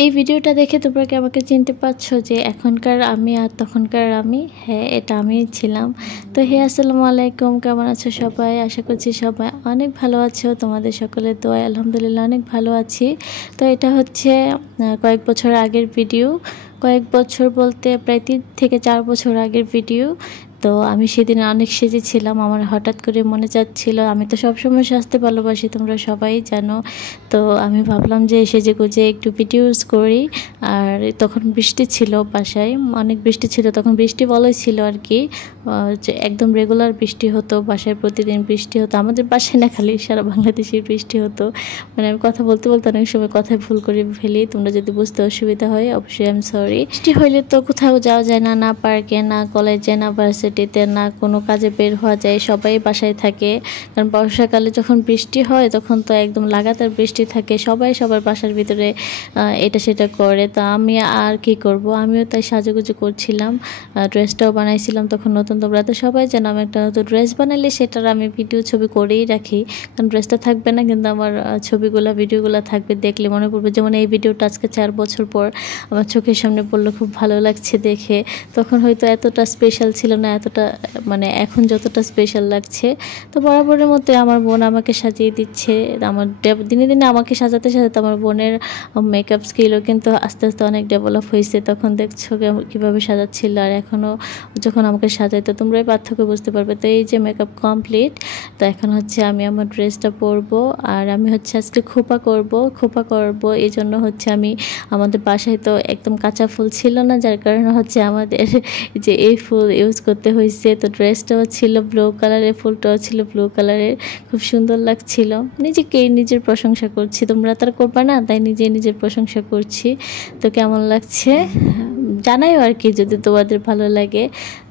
এই ভিডিওটা দেখে তোমরা কি আমাকে চিনতে পারছো যে এখনকার আমি আর তখনকার আমি? হ্যাঁ, এটা আমিই ছিলাম। তো হে আসসালামু আলাইকুম, কেমন আছো সবাই? আশা করছি সবাই অনেক ভালো আছো। তোমাদের সকলের দোয়ায় আলহামদুলিল্লাহ অনেক ভালো আছি। তো এটা হচ্ছে কয়েক বছর আগের ভিডিও। কয়েক বছর বলতে প্রায় 3 থেকে 4 বছর আগের ভিডিও। তো আমি সেদিন অনেক সেজেছিলাম, আমার হঠাৎ করে মনে চাচ্ছিল, আমি তো সবসময় সাজতে ভালোবাসি, তোমরা সবাই জানো। তো আমি ভাবলাম যে সেজে গুজে একটু ভিডিওস করি। আর তখন বৃষ্টি ছিল, বাসায় অনেক বৃষ্টি ছিল, তখন বৃষ্টি বলই ছিল আর কি, যে একদম রেগুলার বৃষ্টি হতো, বাসায় প্রতিদিন বৃষ্টি হতো, আমাদের বাসায় না খালি সারা বাংলাদেশে বৃষ্টি হতো। মানে আমি কথা বলতে বলতে অনেক সময় কথায় ভুল করে ফেলি, তোমরা যদি বুঝতে অসুবিধা হয় অবশ্যই আমি সরি। বৃষ্টি হইলে তো কোথাও যাওয়া যায় না, না পার্কে, না কলেজে, না ভার্সিটিতে, না কোনো কাজে বের হওয়া যায়, সবাই বাসায় থাকে। কারণ বর্ষাকালে যখন বৃষ্টি হয় তখন তো একদম লাগাতার বৃষ্টি থাকে, সবাই সবার বাসার ভিতরে এটা সেটা করে। তো আমি আর কি করব, আমিও তাই সাজুগুজু করছিলাম, ড্রেসটাও বানাইছিলাম তখন নতুন। তোমরা তো সবাই জানো আমি একটা নতুন ড্রেস বানাইলে সেটার আমি ভিডিও ছবি করেই রাখি, কারণ ড্রেসটা থাকবে না কিন্তু আমার ছবিগুলো ভিডিওগুলো থাকবে, দেখলে মনে পড়বে। যেমন এই ভিডিওটা আজকে 4 বছর পর আমার চোখের সামনে পড়লো, খুব ভালো লাগছে দেখে। তখন হয়তো এতটা স্পেশাল ছিল না, এতটা মানে এখন যতটা স্পেশাল লাগছে। তো বরাবরের মতো আমার বোন আমাকে সাজিয়ে দিচ্ছে, আমার দিনে দিনে আমাকে সাজাতে সাজাতে আমার বোনের মেকআপ স্কিলও কিন্তু আস্তে আস্তে অনেক ডেভেলপ হয়েছে। তখন দেখছো কীভাবে সাজাচ্ছিল, আর এখনও যখন আমাকে সাজাই তো তোমরাই পার্থক্য বুঝতে পারবে। তো এই যে মেকআপ কমপ্লিট, তো এখন হচ্ছে আমি আমার ড্রেসটা পরবো, আর আমি হচ্ছে আজকে খোপা করব। এই জন্য হচ্ছে আমি, আমাদের বাসায় তো একদম কাঁচা ফুল ছিল না, যার কারণে হচ্ছে আমাদের যে এই ফুল ইউজ করতে হয়েছে। তো ড্রেসটাও ছিল ব্লু কালারের, ফুলটাও ছিল ব্লু কালারের, খুব সুন্দর লাগছিল। নিজের প্রশংসা করছি, তোমরা তার করবা না, তাই নিজের প্রশংসা করছি। তো কেমন লাগছে জানাইও আর কি, যদি তোমাদের ভালো লাগে।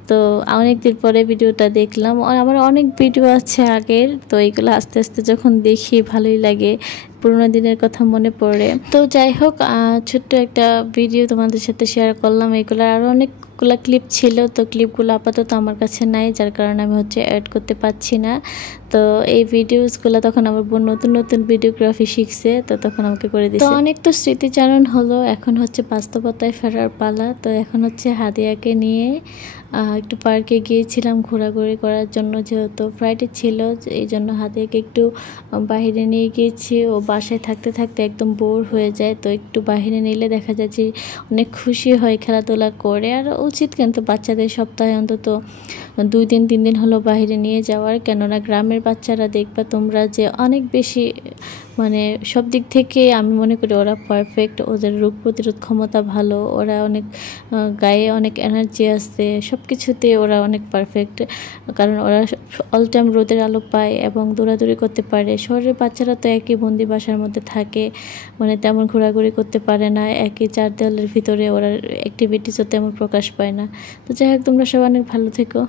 তো অনেকদিন পরে ভিডিওটা দেখলাম, আমার অনেক ভিডিও আছে আগের, তো এইগুলো আস্তে আস্তে যখন দেখি ভালোই লাগে, পুরোনো দিনের কথা মনে পড়ে। তো যাই হোক, ছোট্ট একটা ভিডিও তোমাদের সাথে শেয়ার করলাম। এইগুলো আরও অনেকগুলো ক্লিপ ছিল, তো ক্লিপগুলো আপাতত আমার কাছে নাই, যার কারণে আমি হচ্ছে অ্যাড করতে পারছি না। তো এই ভিডিওসগুলো তখন আমার বোন নতুন নতুন ভিডিওগ্রাফি শিখছে, তো তখন আমাকে করে দিচ্ছে। তো অনেক তো স্মৃতিচারণ হলো, এখন হচ্ছে বাস্তবতায় ফেরার পালা। তো এখন হচ্ছে হাদিয়াকে নিয়ে একটু পার্কে গিয়েছিলাম ঘোরাঘুরি করার জন্য, যেহেতু ফ্রাইডে ছিল, এই জন্য হাদিয়াকে একটু বাইরে নিয়ে গিয়েছি। ও বাসায় থাকতে থাকতে একদম বোর হয়ে যায়, তো একটু বাইরে নিলে দেখা যায় যে অনেক খুশি হয়, খেলাধুলা করে। আর উচিত কিন্তু বাচ্চাদের সপ্তাহে অন্তত 2 দিন 3 দিন হলো বাইরে নিয়ে যাওয়ার, কেননা গ্রামের বাচ্চারা দেখবা তোমরা যে অনেক বেশি, মানে সব দিক থেকে আমি মনে করি ওরা পারফেক্ট, ওদের রোগ প্রতিরোধ ক্ষমতা ভালো, ওরা অনেক গায়ে অনেক এনার্জি আছে, সব কিছুতে ওরা অনেক পারফেক্ট, কারণ ওরা অল টাইম রোদের আলো পায় এবং দৌড়াদৌড়ি করতে পারে। শহরের বাচ্চারা তো একই বন্দি বাসার মধ্যে থাকে, মানে তেমন ঘোরাঘুরি করতে পারে না, একই 4 দেওয়ালের ভিতরে ওরা অ্যাক্টিভিটিসও তেমন প্রকাশ পায় না। তো যাই হোক, তোমরা সবাই অনেক ভালো থেকো।